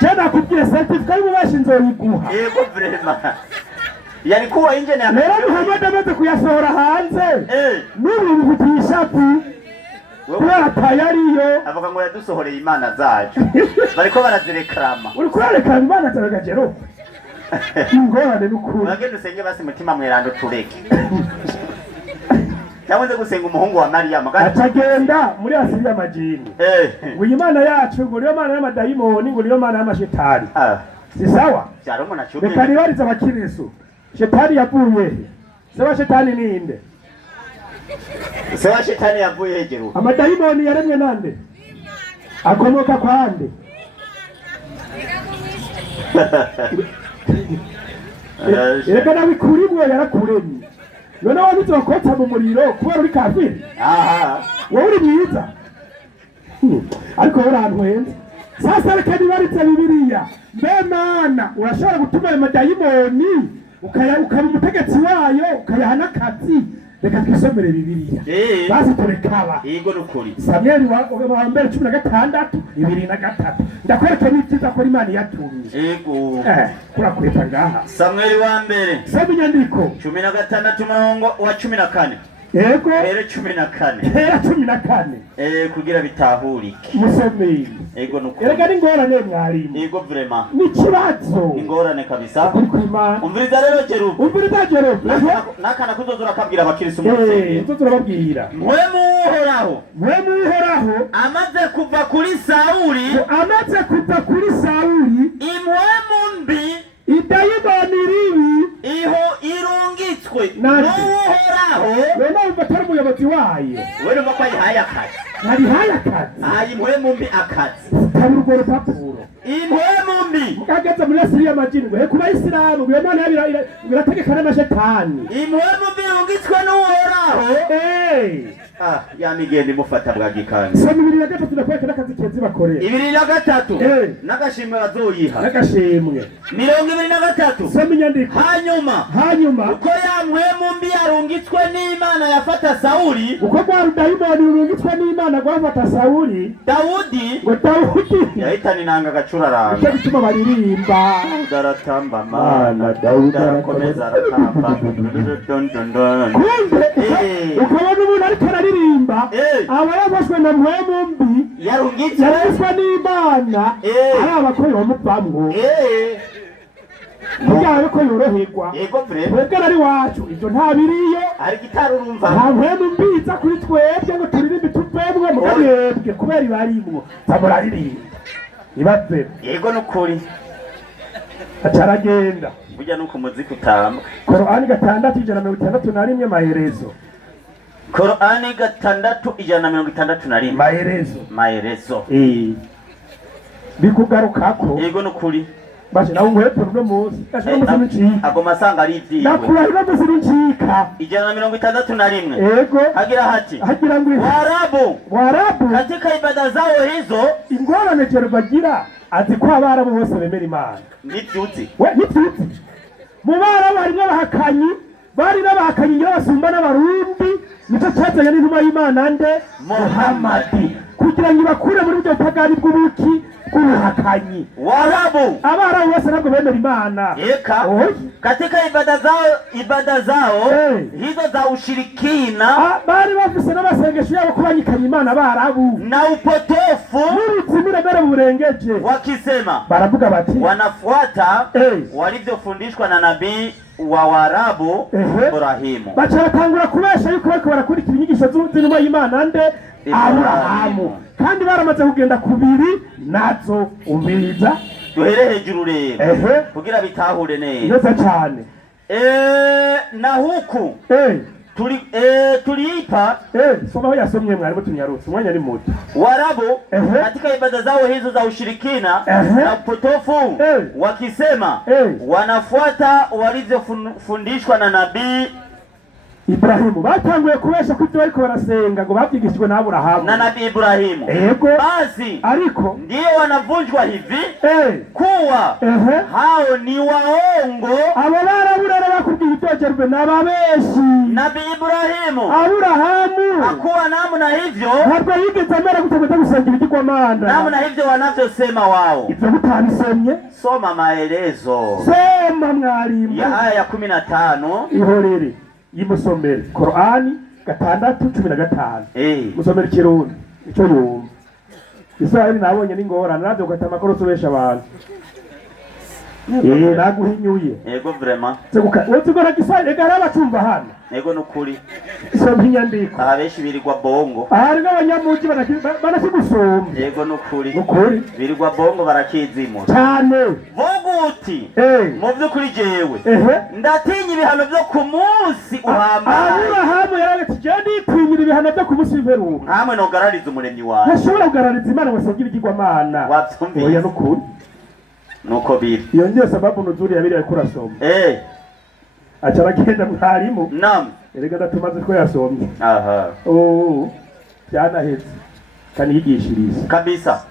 Jana kubye certificate mu bashinzo yiguha. Yego vrema. Yalikuwa inje na Lero Muhammad amaze kuyasohora hanze. N'ubu bukutisha pu. Kubera tayariyo. Avuga ngo yadusohoreye imana zacu. Bariko barazirekrama. Uri kurareka imana taragajero. Ingorane n'ukuri. Bagende usenge basi mutima mwerando tureke. Yavuze gusenga umuhungu wa Mariya atagenda muri Asiriya majini. Ngo imana yacu ngo niyo mana y'amadayimoni ngo niyo mana y'amashetani. Si sawa? Cyaro na cyumwe. Reka nibariza abakirisu. Shetani yavuye. Sewa shetani ninde? Sewa shetani yavuye hejuru. Amadayimoni yaremwe nande? Akomoka kwande. Reka nabikuribwo yarakuremye. None wabitse bakotsa mu muriro kuba uri kafiri. Wowe uri mwiza. Ariko uri ahantu heza. Sasa reka nibariza Bibiliya. Mana urashobora gutuma ayo madayimoni ukaba umutegetsi wayo ukayaha n'akazi. Reka twisomere Bibiliya. Basi turekaba. Yego nukuri. Samuel wa mbere 16 2:3. Ndakwereka n'ibyiza ko Imana yatumye. Yego. Kurakureta ngaha. Samuel wa mbere. Soma inyandiko. 16 murongo wa 14. Yego. Rero 14. Rero 14. Kugira bitahurike. Musomeri. Yego nukuri. Erega n'ingorane mwarimu. Yego vrema. Ni kibazo. Ingorane kabisa. Kuri kwima. Umviriza rero Jerubu. Umviriza Jerubu. Nakana kuzozura kabwira abakirisi umusenge. Tuzurababwira. Mwe muhoraho. Mwe muhoraho. Amaze kuva kuri Sauli. Amaze kuva kuri Sauli. Impwemu mbi. Idayimoni ribi. Iho irungitswe. Muhoraho. None umva atari umuyobozi wayo. Wewe numva ko ayihaye akazi. Narihaye akazi. Impwemu mbi akazi. Tabu urwo rupapuro. Impwemu mbi. Mukageza muri Asiriya majini ngo ku bayisilamu ngo Imana birategeka n'amashetani. Impwemu mbi irungitswe n'uhoraho. Yamigende mufata bwa gikani. Soma 2:3 nakwereka n'akazi kenzi bakorera. 2:3. N'agashimwe bazoyiha. N'agashimwe. 23. Soma inyandiko. Hanyuma. Uko yamwemu mbi yarungitswe n'Imana yafata Sauli. Uko kwa rudayimoni urungitswe n'Imana gwafata Sauli. Dawudi. Yahitana inanga gacuraranga. Cyo bituma baririmba. Daratamba mana. Dawudi arakomeza aratamba. Ukabona umuntu ariko araririmba. Aba yafashwe na mwemu mbi. Yarungitswe n'Imana. Ari abakozi bamuvamwo. Mugabe ko yoroherwa. Yego bre. Twebwe ari wacu ibyo nta biriyo. Ari gitari urumva. Nta mwemu mbiza kuri twebwe ngo turirimbe tuvemwe mugabebwe kubera ibarimwo. Tamuraririmba. Ibaze. Yego nukuri. Acaragenda. Burya nuko muziki utamba. Korani 6:61 maherezo. Korani 6:61 maherezo. Bikugarukako. Yego nukuri. Baje nawe ngwepero no muzi. Agoma sanga ari vyiwe. Nakurahira muziruncika. 161. Yego. Hagira hati. Hagira ngwi. Warabu. Katika ibada zao hizo ingorane cyero bagira ati ko abarabu bose bemera Imana. Nibyuti. Nibyuti. Mu barabu harimo abahakanyi, bari n'abahakanyi n'abasumba n'abarundi, nicyo cyazanye n'intumwa y'Imana nde Muhammad. Kugira ngo bakure muri byo pagani bw'ubuki kuruhakanyi. Waarabu Abarabu bose ntabwo bemera Imana. eka Oya. katika ibada zao hizo za ushirikina Bari bafise n'amasengesho yabo kubanyikanya Imana Abarabu na upotofu, n'urutsimire mbere burengeje, wakisema baravuga bati wanafuata walivyofundishwa na nabii wa Waarabu Ibrahimu. Baca batangura kubesha yuko bariko barakurikira inyigisho z'intumwa y'Imana nde Aburahamu, kandi baramaze kugenda kubiri nazo umbiza. Duhere hejuru rero kugira bitahure neza cyane. Na huku tuliipa soma aho yasomye mwarimu tunyarutse umwanya ni muto. Waarabu katika ibada zao hizo za ushirikina na upotofu, wakisema wanafuata walivyofundishwa na nabii Ibrahimu. Batanguye kubesha ko ibyo bariko barasenga ngo babyigishijwe na Aburahamu na nabii Ibrahimu. Basi ariko ndio wanavunjwa hivi kuwa hao ni waongo. Abo baraburara bakubwiye ibyogerwe n'ababeshi. Nabii Ibrahimu Aburahamu hakuwa namna hivyo, ntabwo yigeze amera gutagota gusenga ibigirwamana namna hivyo wanavyosema wao. Ibyo mutanisomye, soma maelezo, soma mwarimu ya aya ya 15 ihorere yimusomere Qur'ani 6:15. Musomere Kirundi ico yumva. Israeli nabonye n'ingorane navyo gata amakoro sobesha abantu. Naguhinyuye. Yego vraiment. Wotugora Kiswahili garaba cumva hano. Yego nukuri. Sompa inyandiko. Abeshi birirwa bongo. Hari n'abanyamuji banakigusoma. Yego nukuri. Nukuri. Birirwa bongo barakizimo. Cyane. Vuguti. Mu vy'ukuri jewe. Ndatinya ibihano vyo ku munsi uhambaye. Aburahamu yaragati jandi tinyira ibihano vyo ku munsi w'imperuka. Hamwe no garariza umuremyi wawe. Ntashobora kugarariza Imana wasengira igirwamana. Wavyumvise. Oya nukuri. Nuko biri. Yongeye sababu nuzuri yabiri ariko urasoma. Acha bagenda mwarimu. Naam. Erega ndatumaze ko yasomye. Aha. Byanaheze. Kaniyigishiriza. Kabisa.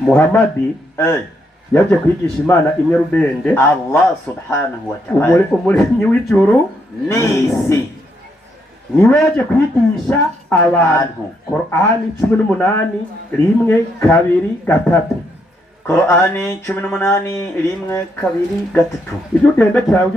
Muhammadi yaje kwigisha Imana imwe rudende. Allah subhanahu wa ta'ala. Umuremyi w'ijuru n'isi. Niwe yaje kwigisha abantu. Qur'ani 18 1 2 3. Qur'ani 18 1 2 3. Ibyo ugenda cyawe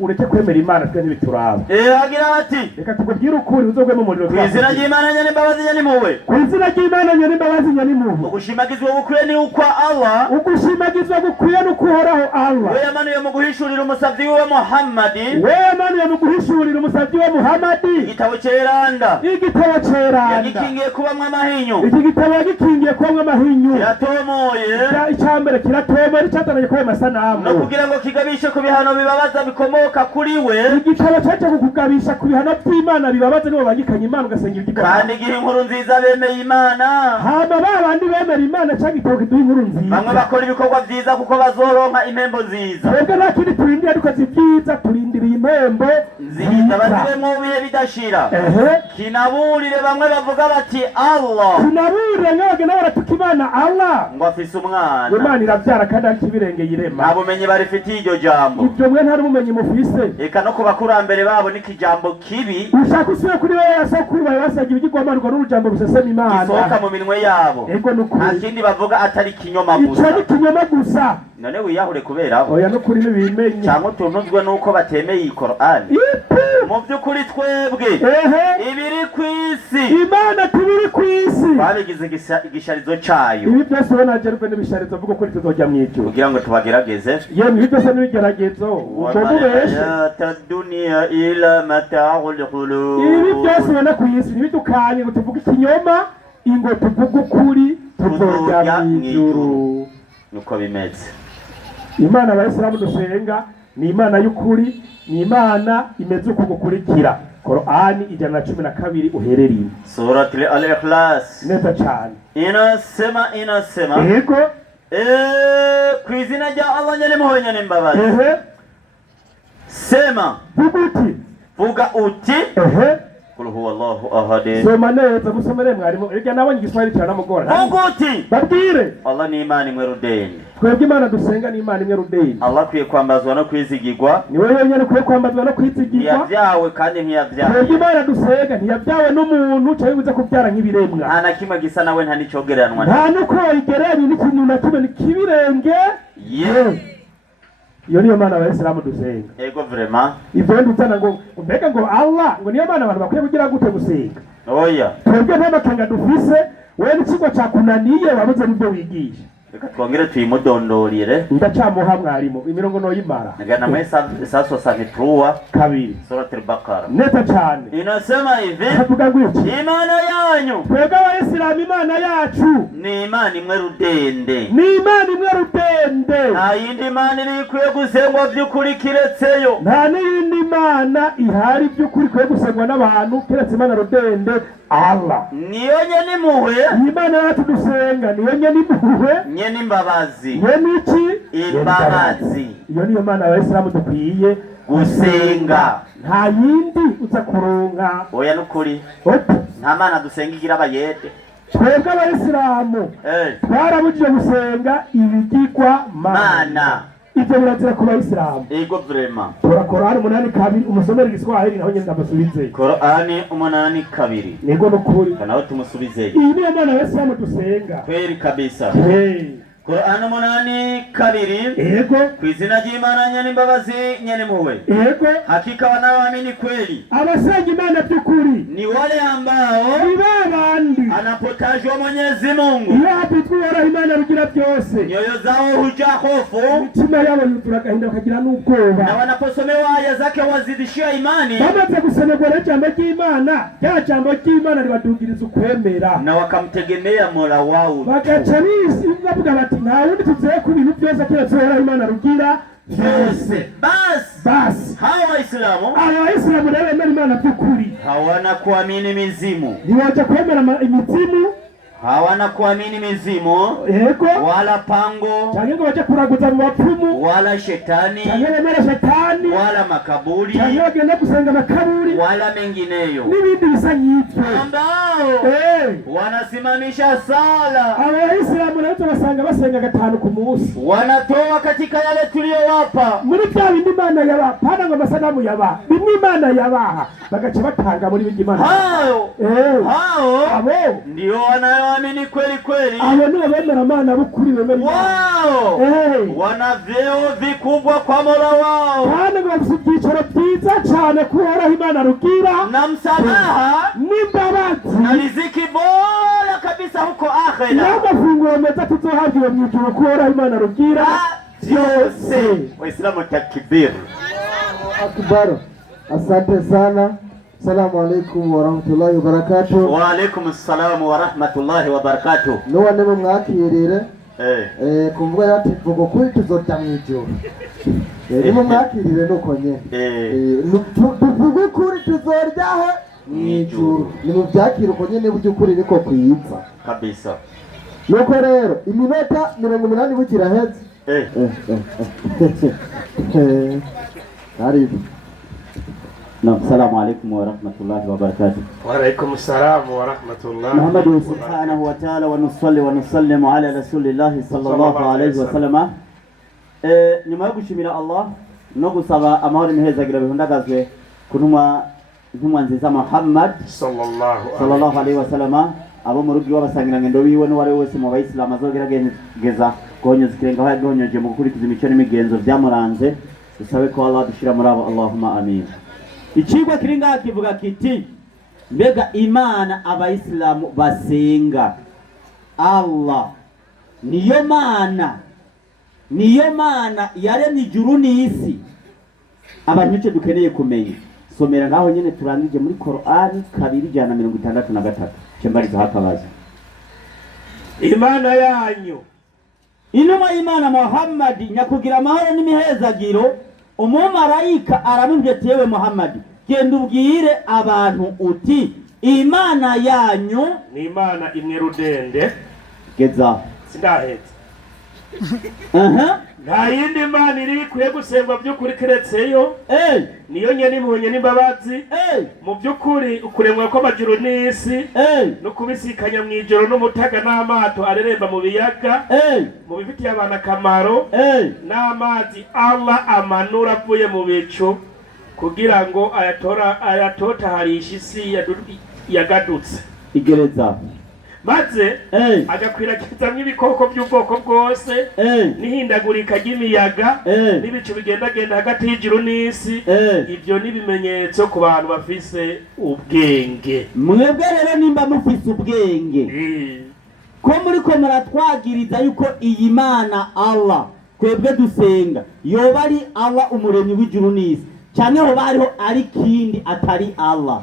ureke kwemera Imana twe ntibituraba. Agira ati reka tukubwire ukuri uzogwe mu muriro. Kwizina ry'Imana nyane imbabazi nyane muwe. Kwizina ry'Imana nyane imbabazi nyane muwe. Ugushimagizwa gukwiye ni ukwa Allah. Ugushimagizwa gukwiye no kuhoraho Allah. We yamanuye mu guhishurira umusavyi we Muhammadi. We yamanuye mu guhishurira umusavyi we Muhammadi. Igitabo ceranda. Igitabo ceranda. Yagikingiye kubamwa amahinyu. Iki gitabo yagikingiye kubamwa amahinyu. Yatomoye. Icyambere kiratoma cyatanaye kwa masanamu. No kugira ngo kigabishe ku bihano bibabaza bikomoka kuri we. Igitabo cyaje kukugabisha ku bihano by'Imana bibabaza nibo bagikanye Imana ugasenga igitabo. Kandi gihe inkuru nziza bemeye Imana. Hama babandi bemera Imana cyagitabo kiduha inkuru nziza. Bamwe bakora ibikorwa byiza kuko bazoronka impembo nziza. Twebwe nakindi turindira ariko zibyiza turindiriye impembo nziza baziremo bihe bidashira. Kinaburire bamwe bavuga bati Allah. Kinaburire nk'abagena baratuka Imana Allah. Ngo afise umwana. Imana irabyara kandi akibirenge yirema. Nta bumenyi barifitiye iryo jambo. Ibyo mwe ntari bumenyi mufise. Eka no kubakurambere babo n'ikijambo kibi. Ushaka usubire kuri wewe yasakuru basagira ibigirwamanirwa n'urujambo rusesema Imana. Gisohoka mu minwe yabo. Ego nukuri. Nta kindi bavuga atari kinyoma gusa. Icyo ni kinyoma gusa. None wiyahure kubera. Oya nukuri nibimenye. Cyangwa tunuzwe nuko batemeye iyi Qur'an. Mu by'ukuri twebwe ibiri kwisi Imana tubiri kwisi babigize igisharizo cayo. Ibi byose bonajerwe n'ibisharizo vuga ko tuzojya mwijuru kugira ngo tubagerageze. Yemwe ibi byose n'ibigeragezo ubeshe dunia ila mata'ul qulub. Ibi byose ubona ku isi ntibidukanye ngo tuvuge ikinyoma ingo tuvuge ukuri tuzojya mwijuru. Nuko bimeze. Imana abayisilamu dusenga ni Imana y'ukuri, ni Imana imeze uko gukurikira. Qur'ani 112 uhereriye. Surat al-Ikhlas. Neza cyane. Inasema yego kwizina rya Allah nyene muhoye nyene mbabazi. Sema vuga uti Qul huwallahu ahad. Soma neza musomere mwarimu. Ega nabonye igiswahili cyane mugora. Vuguti. Babwire. Allah ni imana imwe rudende. Twebwe Imana dusenga ni Imana imwe rudende. Allah kwiye kwambazwa no kwizigirwa. Ni wewe yonyine kwiye kwambazwa no kwizigirwa. Ntiyabyawe kandi ntiyabyaye. Twebwe Imana dusenga ntiyabyawe n'umuntu cyangwa biza kubyara nk'ibiremwa. Nta na kimwe gisa nawe nta nicogeranwa. Nta nuko igeranye n'ikintu na kimwe kibirenge. Iyo niyo Mana Abayisilamu dusenga. Ego vraiment. Ivyo ndutana ngo mbega ngo Allah ngo niyo Mana abantu bakwiye kugira gute gusenga. Oya. Twebwe n'amakanga dufise wewe n'ikigo cyakunaniye wabuze n'ibyo wigisha. Reka twongere tuyimudondorire. Ndacamuha mwarimu imirongo no yimara. Ngana mwesa saso sanitruwa kabiri. Surat al-Baqara. Neta cyane. Inasema hivi. Havuga gutya. Imana yanyu. Twebwe Abayisilamu Imana yacu. Ni imana imwe rudende. Ni Imana imwe rudende. Nta yindi mana iri kwiye gusengwa by'ukuri kiretseyo. Nta n'iyindi mana ihari by'ukuri kwiye gusengwa n'abantu kiretse Imana rudende Allah. Niyo nyene impuhwe. Imana yacu dusenga niyo nyene impuhwe. Nyene imbabazi. Nyene iki? Imbabazi. Iyo niyo Mana Abayisilamu dukwiye gusenga. Nta yindi uza kuronka. Oya nukuri. Nta mana dusenga igira abayede. Twebwe Abayisilamu twarabujije gusenga ibigirwa mana. Ivyo birazira ku Bayisilamu. Ego vraiment. Tora Qur'an 8:2 umusomera igiswahili naho nyenda basubize. Qur'an 8:2. Nego nukuri. Kana tumusubize. Iyi niyo Mana Abayisilamu dusenga. Kweli kabisa. Qur'an 8:2. Ego. Kwizina ry'Imana nyene imbabazi nyene impuhwe. Ego. Hakika wanaoamini kweli. Abasenga Imana by'ukuri. Ni wale ambao ni babandi anapotajwa Mwenyezi Mungu. Iyo hapitwa Imana rugira byose. Nyoyo zao hujaa hofu. Mitima yabo yuzura gahinda bakagira n'ubwoba. Na wanaposomewa aya zake wazidishia imani. Bamaze gusomerwa n'ijambo ry'Imana, rya jambo ry'Imana ribadugiriza ukwemera. Na wakamtegemea Mola wao. Bagaca bisi bavuga bati nta wundi tuzoye ku bintu byose kiretse Imana rugira byose. Bas. Hawa Waislamu. Abayisilamu rero bemera Imana by'ukuri. Hawana kuamini mizimu. Ntiwaje kwemera imizimu. Hawana kuamini mizimu. Ego. Wala pango. Cyangwa ngo baje kuraguza mu bapfumu. Wala shetani. Cyangwa bemera shetani. Wala makaburi. Cyangwa bagenda gusenga makaburi. Wala mengineyo. N'ibindi bisa nk'ibyo. Ambao wanasimamisha sala. Abayisilamu rero basanga basenga 5 ku munsi. Wanatoa katika yale tuliyowapa. Muri bya bindi Imana yabaha. Pana ngo masanamu yabaha. Bimwe Imana yabaha. Bagaca batanga muri bindi Imana. Hao. Abo. Ndio wanaoamini kweli kweli. Abo ni bemera Imana bukuri bemera. Wao. Wana vyeo vikubwa kwa Mola wao. Kandi ngo bafite byiza cyane kuhora Imana rugira. Na msamaha. N'imbabazi. Na riziki bora kabisa huko akhera. Na mafunguro meza tuzohabwa mu ijuru kuhora Imana rugira. Byose. Waislamu takbir. Akbar. Asante sana. Assalamu alaikum wa rahmatullahi wa barakatuh. Wa alaikum assalam wa rahmatullahi wa barakatuh. None mu mwakirire kumvuga yati vugo kuri tuzota mwijuru. Mu mwakirire nuko nyene. Vugo kuri tuzoryaho mwijuru. Ni mu byakira uko nyene by'ukuri niko kwiza. Kabisa. Nuko rero iminota 80 bukiraheze. Karibu. Assalamu alaikum wa rahmatullahi wa barakatuh. Wa alaikum assalam wa rahmatullahi. Muhammad subhanahu wa ta'ala wa nusalli wa nusallimu ala rasulillahi sallallahu alayhi wa sallam. Nyuma yo gushimira Allah no gusaba amahoro n'imihezagira bihundagazwe kuntumwa nziza Muhammad sallallahu alayhi wa sallam, abo mu rugi w'abasangirangendo biwe no wari wese mu Bayisilamu azogerageza guhonyoza ikirenga aho yagihonyoje mu gukurikiza imico n'imigenzo byamuranze. Dusabe ko Allah dushira muri abo, Allahumma amin. Ichigwa kiringa kivuga kiti mbega Imana Abayisilamu basenga Allah niyo mana yaremye ijuru n'isi. Abantu icyo dukeneye kumenya, somera ngaho nyene turangije muri Qur'an 2:63 cyembariza hakabaza. Imana yanyu inuma Imana Muhammad nyakugira amahoro n'imihezagiro, umumarayika aramubye ati yewe Muhammad genda ubwire abantu uti Imana yanyu ni Imana imwe rudende. Geza Sindahetse. nta yindi mana iri ikwiye gusengwa by'ukuri keretseyo niyo nyene impuhwe n'imbabazi mu by'ukuri ukuremwa kw'amajuru n'isi no kubisikanya mu ijoro n'umutaga n'amato areremba mu biyaga mu bifitiye abantu akamaro n'amazi Allah amanura avuye mu bicu kugira ngo ayatotaharisha isi yagadutse igereza maze agakwirakwizamwo ibikoko by'ubwoko bwose n'ihindagurika ry'imiyaga n'ibicu bigendagenda hagati y'ijuru n'isi ibyo ni ibimenyetso ku bantu bafise ubwenge. Mwebwe rero nimba mufise ubwenge ko muriko muratwagiriza yuko iyi mana Allah twebwe dusenga yoba ari Allah umuremyi w'ijuru n'isi cyane ho bariho ari kindi atari Allah.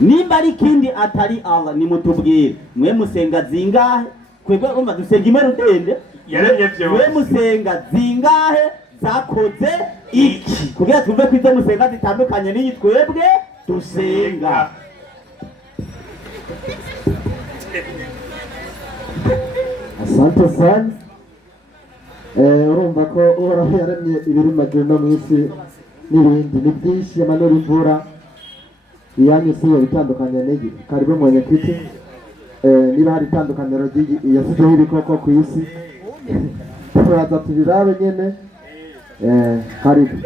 Nimba ari kindi atari Allah nimutubwire mwe musenga zingahe? Kwebwe umva dusenga imero ndende yaremye byose. Mwe musenga zingahe zakoze iki kugira twumve ko izo musenga zitandukanye n'iyi twebwe dusenga. Asante sana. Urumva ko uhoraho yaremye ibiri majuru no mw'isi n'ibindi ni byinshi amanura imvura iyanyu si yo bitandukanye n'igi karibu mwenye kiti niba hari itandukaniro yasizeho ibikoko ku isi turaza tubirabe nyene karibu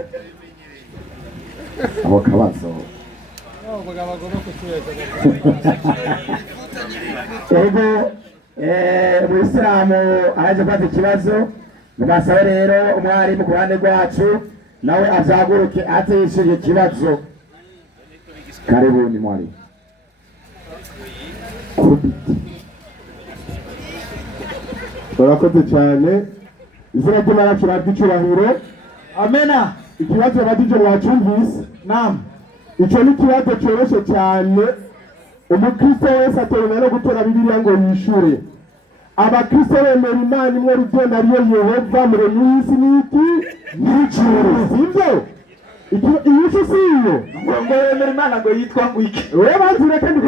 abo kabazo ego Muislamu aje kwaza ikibazo mugasaba rero umwarimu ku ruhande rwacu nawe azaguruke atishije ikibazo. Karibuni mwalimu. Barakoze cyane. Izina ry'Imana kirabwa icyubahiro. Amena. Ikibazo badije mwacumvise. Naam. Icyo ni ikibazo cyoroshye cyane. Umukristo wese atewe no gutora Bibiliya ngo yishure. Abakristo bemera Imana imwe rugenda ariyo Yehova muremyi w'isi n'iki n'ijuru. Sibyo? Iyo si iyo. Ngo yemera Imana ngo yitwa ngo iki? Wewe banzure kandi